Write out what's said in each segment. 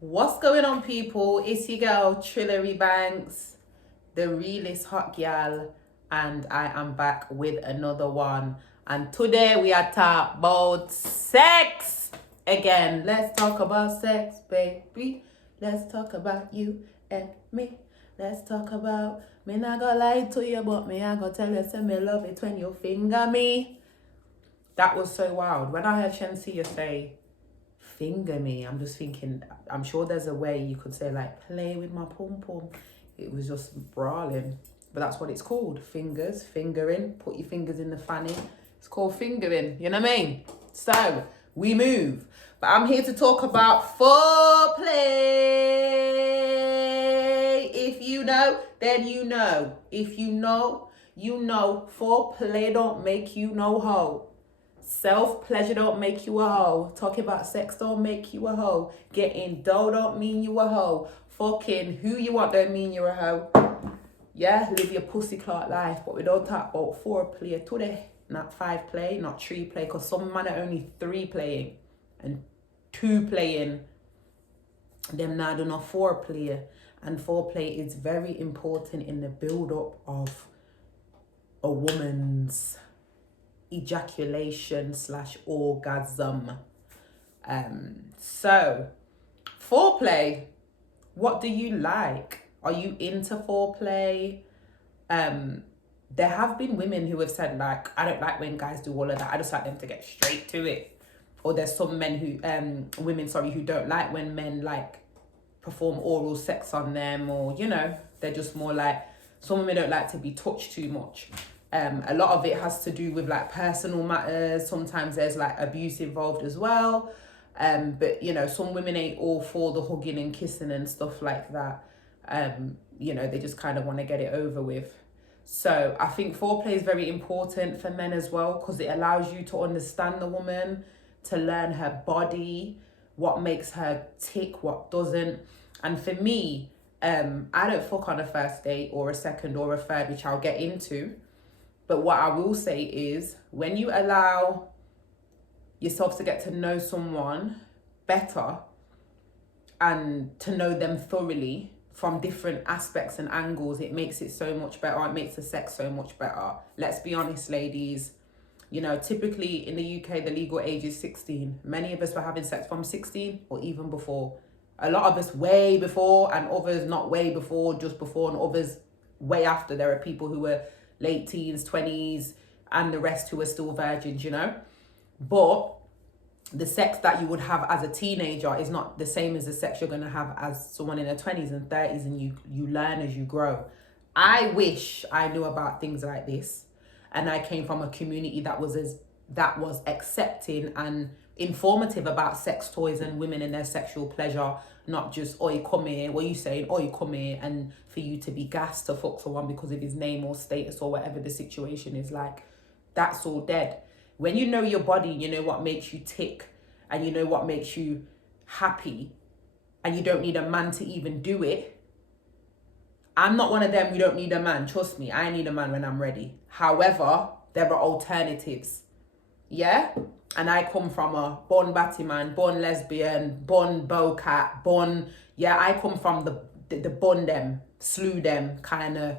What's going on, people? It's your girl Trillary Banks, the realest hot gal, and I am back with another one. And today we are talking about sex again. Let's talk about sex, baby. Let's talk about you and me. Let's talk about me. Not gonna lie to you, but me I gonna tell you, say me love it when you finger me. That was so wild. When I heard Shensia say finger me, I'm just thinking, I'm sure there's a way you could say like play with my pom pom. It was just brawling, but that's what it's called. Fingers, fingering. Put your fingers in the fanny. It's called fingering. You know what I mean? So we move, but I'm here to talk about foreplay. If you know, then you know. If you know, you know. Foreplay don't make you no hoe. Self-pleasure don't make you a hoe. Talking about sex don't make you a hoe. Getting dough don't mean you a hoe. Fucking who you want don't mean you're a hoe. Yeah, live your pussy clot life. But we don't talk about foreplay today. Not 5 play, not 3 play. Because some man are only 3 playing. And 2 playing. Them now do not foreplay. And foreplay is very important in the build-up of a woman's ejaculation / orgasm. So foreplay, what do you like? Are you into foreplay? There have been women who have said like, I don't like when guys do all of that, I just like them to get straight to it. Or there's some men who women who don't like when men like perform oral sex on them, or you know, they're just more like, some women don't like to be touched too much. A lot of it has to do with like personal matters. Sometimes there's like abuse involved as well. But you know, some women ain't all for the hugging and kissing and stuff like that. You know, they just kind of want to get it over with. So I think foreplay is very important for men as well, because it allows you to understand the woman, to learn her body, what makes her tick, what doesn't. And for me, I don't fuck on a first date or a second or a third, which I'll get into. But what I will say is, when you allow yourself to get to know someone better and to know them thoroughly from different aspects and angles, it makes it so much better. It makes the sex so much better. Let's be honest, ladies. You know, typically in the UK, the legal age is 16. Many of us were having sex from 16 or even before. A lot of us way before, and others not way before, just before, and others way after. There are people who were late teens, 20s, and the rest who are still virgins, you know. But the sex that you would have as a teenager is not the same as the sex you're going to have as someone in their 20s and 30s, and you learn as you grow. I wish I knew about things like this, and I came from a community that was accepting and informative about sex toys and women and their sexual pleasure, not just, oi, come here, what are you saying, oi, come here, and for you to be gassed to fuck someone because of his name or status or whatever the situation is. Like, that's all dead. When you know your body, you know what makes you tick, and you know what makes you happy, and you don't need a man to even do it. I'm not one of them, you don't need a man. Trust me, I need a man when I'm ready. However, there are alternatives. Yeah? And I come from a born batty man, born lesbian, born bowcat, I come from the bun them, slew them kind of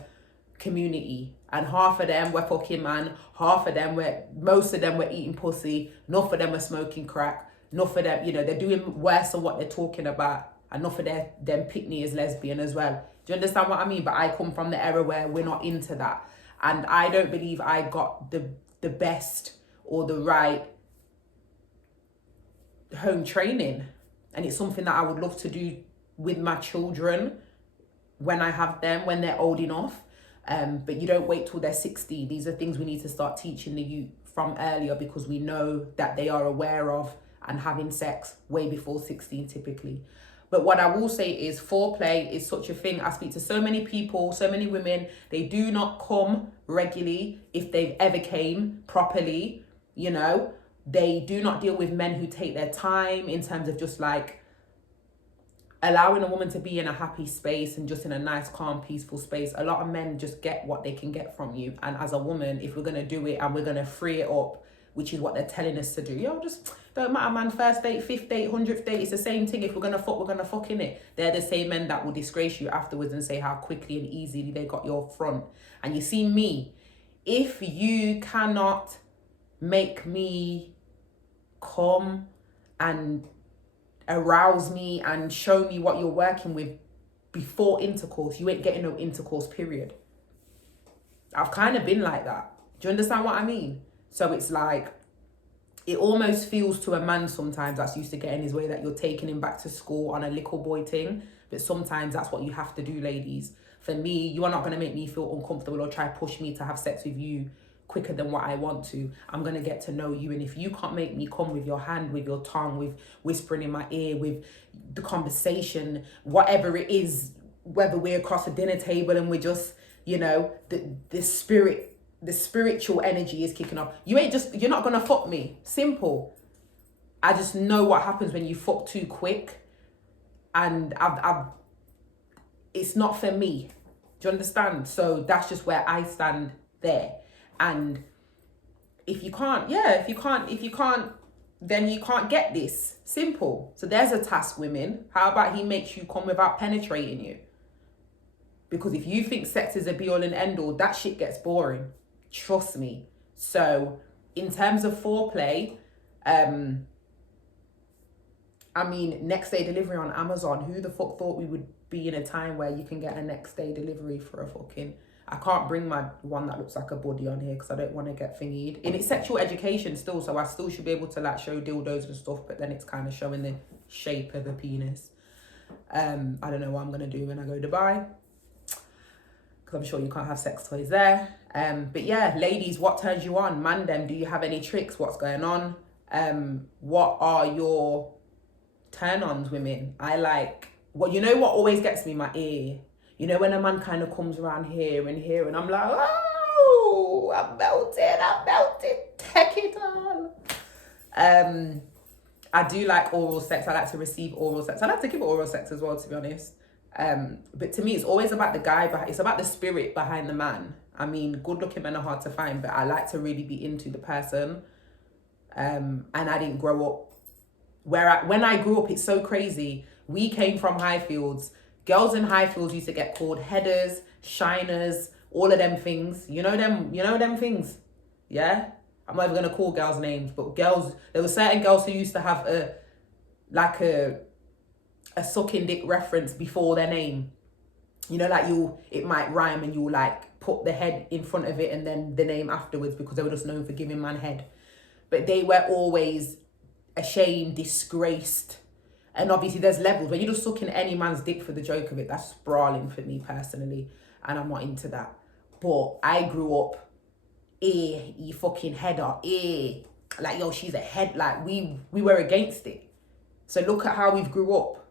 community. And half of them were fucking man, most of them were eating pussy, enough of them were smoking crack, enough of them, you know, they're doing worse than what they're talking about. Enough of them pick me as lesbian as well. Do you understand what I mean? But I come from the era where we're not into that. And I don't believe I got the best or the right home training. And it's something that I would love to do with my children when I have them, when they're old enough. But you don't wait till they're 60. These are things we need to start teaching the youth from earlier, because we know that they are aware of and having sex way before 16 typically. But what I will say is, foreplay is such a thing. I speak to so many people, so many women, they do not come regularly if they've ever came properly, you know. They do not deal with men who take their time in terms of just like allowing a woman to be in a happy space and just in a nice, calm, peaceful space. A lot of men just get what they can get from you. And as a woman, if we're going to do it and we're going to free it up, which is what they're telling us to do, just Don't matter, man. First date, fifth date, 100th date, it's the same thing. If we're gonna fuck, we're gonna fuck in it. They're the same men that will disgrace you afterwards and say how quickly and easily they got your front. And you see me, if you cannot make me come and arouse me and show me what you're working with before intercourse, you ain't getting no intercourse, period. I've kind of been like that. Do you understand what I mean? So it's like, it almost feels to a man sometimes that's used to getting his way that you're taking him back to school on a little boy thing. But sometimes that's what you have to do, ladies. For me, you are not going to make me feel uncomfortable or try push me to have sex with you quicker than what I want to. I'm going to get to know you. And if you can't make me come with your hand, with your tongue, with whispering in my ear, with the conversation, whatever it is, whether we're across a dinner table and we're just, you know, the spiritual energy is kicking off. You're not going to fuck me. Simple. I just know what happens when you fuck too quick. And it's not for me. Do you understand? So that's just where I stand there. And if you can't, then you can't get this. Simple. So there's a task, women. How about he makes you come without penetrating you? Because if you think sex is a be all and end all, that shit gets boring. Trust me. So in terms of foreplay, next day delivery on Amazon. Who the fuck thought we would be in a time where you can get a next day delivery for a fucking... I can't bring my one that looks like a body on here because I don't want to get thingied. And it's sexual education still, so I still should be able to like show dildos and stuff, but then it's kind of showing the shape of a penis. I don't know what I'm going to do when I go to Dubai, because I'm sure you can't have sex toys there. But yeah, ladies, what turns you on? Man them, do you have any tricks? What's going on? What are your turn-ons, women? Well, you know what always gets me? My ear. You know when a man kind of comes around here and I'm like, oh, I'm melted, take it all. I do like oral sex. I like to receive oral sex. I like to give oral sex as well, to be honest. But to me, it's always about the guy, it's about the spirit behind the man. I mean, good looking men are hard to find, but I like to really be into the person. And I didn't grow up when I grew up, it's so crazy. We came from Highfields. Girls in Highfields used to get called headers, shiners, all of them things. You know them things. Yeah? I'm not even gonna call girls names, but girls, there were certain girls who used to have a sucking dick reference before their name. You know, like it might rhyme and you'll like put the head in front of it and then the name afterwards, because they were just known for giving man head. But they were always ashamed, disgraced. And obviously there's levels. When you're just sucking any man's dick for the joke of it, that's sprawling for me personally. And I'm not into that. But I grew up, you fucking header, like, yo, she's a head. Like, we were against it. So look at how we've grew up.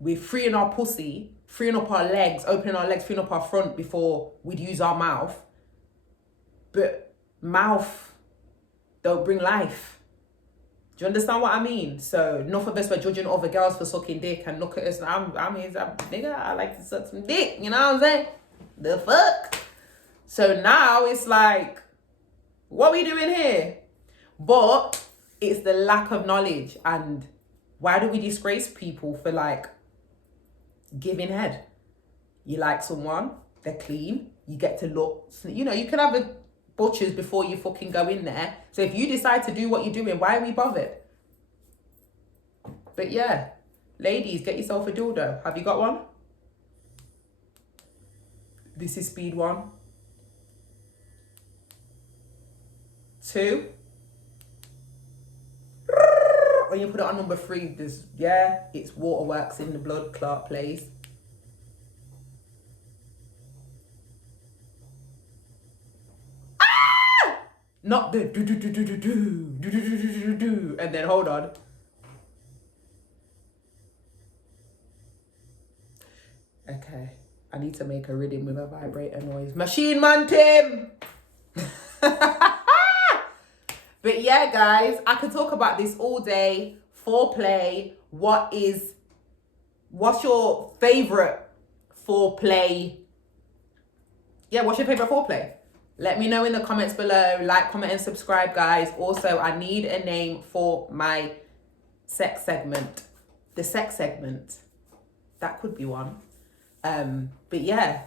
We're freeing our pussy, freeing up our legs, opening our legs, freeing up our front before we'd use our mouth. But mouth don't bring life. Do you understand what I mean? So enough of us were judging other girls for sucking dick, and look at us. Nigga, I like to suck some dick. You know what I'm saying? The fuck? So now it's like, what are we doing here? But it's the lack of knowledge. And why do we disgrace people for like giving head? You like someone, they're clean, you get to look, you know, you can have a butchers before you fucking go in there. So if you decide to do what you're doing, why are we bothered? But yeah, ladies, get yourself a dildo. Have you got one? This is speed 1. 2. When you put it on number 3, it's waterworks in the blood, Clark plays. Not the do, and then hold on. Okay, I need to make a rhythm with a vibrator noise. Machine Man Tim! But yeah, guys, I could talk about this all day. Foreplay. What's your favorite foreplay? Yeah, what's your favorite foreplay? Let me know in the comments below. Like, comment, and subscribe, guys. Also, I need a name for my sex segment. The sex segment. That could be one. But yeah,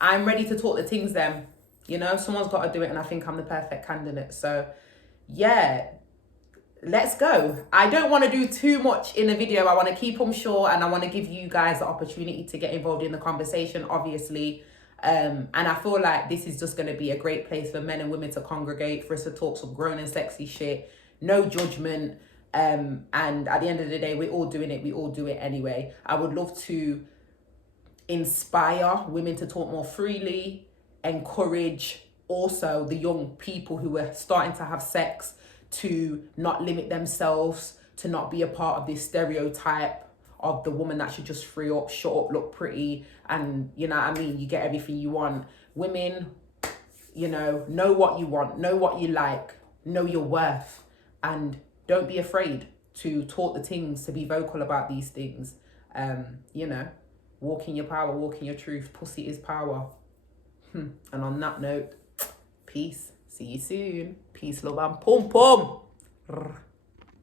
I'm ready to talk the things then. You know, someone's got to do it, and I think I'm the perfect candidate. So yeah, let's go. I don't want to do too much in the video. I want to keep them short, and I want to give you guys the opportunity to get involved in the conversation, obviously. And I feel like this is just going to be a great place for men and women to congregate, for us to talk some grown and sexy shit. No judgment. And at the end of the day, we're all doing it. We all do it anyway. I would love to inspire women to talk more freely, encourage also the young people who are starting to have sex to not limit themselves, to not be a part of this stereotype of the woman that should just free up, shut up, look pretty, and you know what I mean, you get everything you want. Women, you know what you want, know what you like, know your worth, and don't be afraid to talk the things, to be vocal about these things. You know, walk in your power, walk in your truth. Pussy is power. And on that note, peace. See you soon. Peace, love, and pum pum.